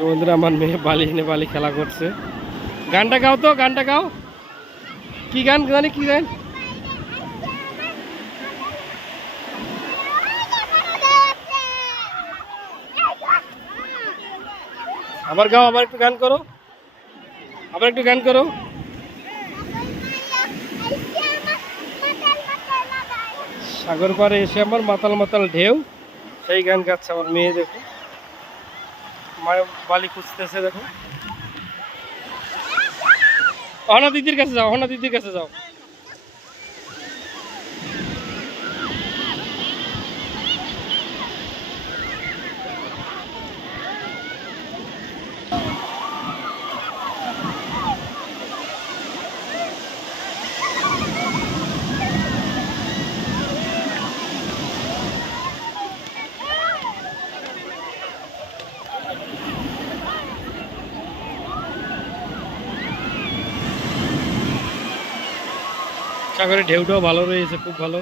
বন্ধুরা, আমার মেয়ে বালি এনে বালি খেলা করছে। গানটা গাও তো, গানটা গাও। কি গান জানি, কি গান? আবার গাও, আবার একটু গান করো। আবার একটু গান করো। সাগর পাড়ে এসে আমার মাতাল মাতাল ঢেউ। সেই গান গাচ্ছে আমার মেয়ে দেখো। বালি খুঁজতেছে দেখো অহনা দিদির কাছে যাও অহনা দিদির কাছে যাও সাগরের ঢেউটাও ভালো রয়েছে খুব ভালো।